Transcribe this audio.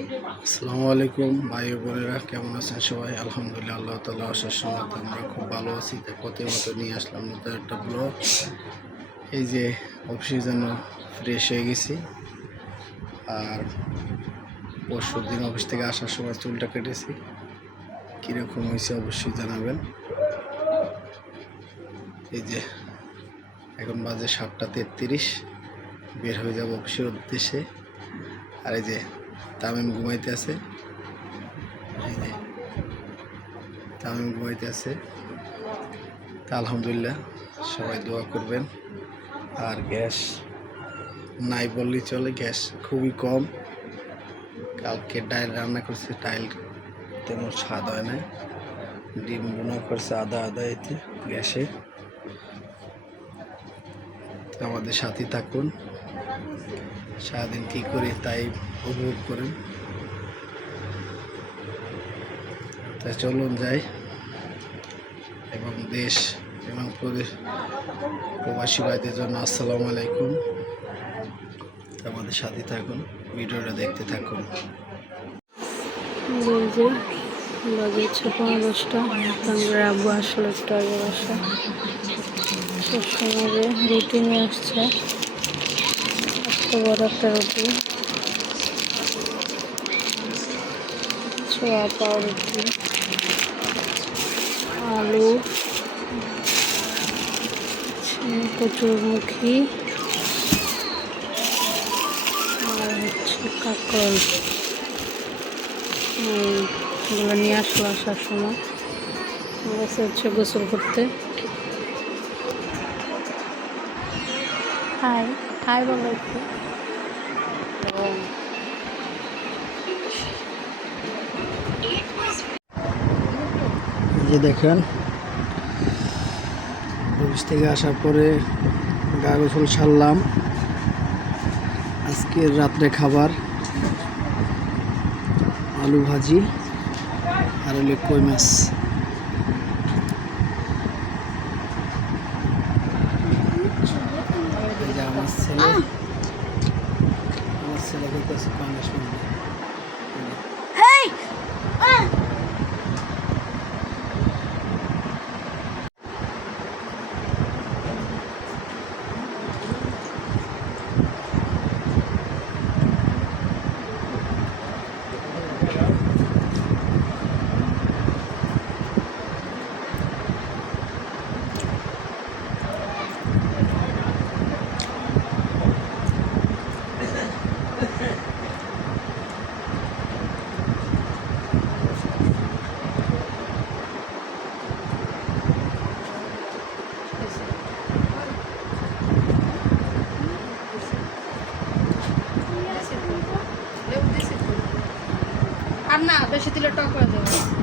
আসসালামু আলাইকুম, ভাই বোনেরা, কেমন আছেন সবাই? আলহামদুলিল্লাহ, আল্লাহ তালা আসার সময় আমরা খুব ভালো আছি। প্রতি মতো নিয়ে আসলাম নতুন একটা ব্লগ এই যে, অফিসের জন্য ফ্রেশ হয়ে গেছি। আর পরশু দিন অফিস থেকে আসার সময় চুলটা কেটেছি। কীরকম হয়েছে অবশ্যই জানাবেন। এই যে, এখন বাজে সাতটা তেত্রিশ। বের হয়ে যাব অফিসের উদ্দেশ্যে। আর এই যে তামিম ঘুমাইতে আছে। তামিম ঘুমাইতে আছে। তা আলহামদুলিল্লাহ, সবাই দোয়া করবেন। আর গ্যাস নাই বললেই চলে, গ্যাস খুবই কম। কালকে ডাইল রান্না করছে, ডাইল তেমন স্বাদ হয় না ডিম বোনা করছে আদা আদা এতে, গ্যাসে। আমাদের সাথে থাকুন। সারাদিন কী করি তাই উপভোগ করেন? তাই চলুন যাই। এবং দেশ এবং প্রবাসী ভাইদের জন্য আসসালামু আলাইকুম। আমাদের সাথে থাকুন, ভিডিওটা দেখতে থাকুন। আব্বু আসলো একটু আগে বাসা। সব সময় যে রুটি নিয়ে আসছে। এত বড় একটা রুটি ছোয়া পাউরুটি আলু কচুরমুখী। আর হচ্ছে কাকল এগুলো নিয়ে আসলো আসার সময়। হচ্ছে গোসল করতে। হাই হাই বলো একটু। যে দেখেন অফিস থেকে আসার পরে গা গোসল ছাড়লাম আজকের রাত্রে খাবার, আলু ভাজি আর হলো কই মাছ। classificando. আর না বেশি দিলে টক হয়ে যাবে।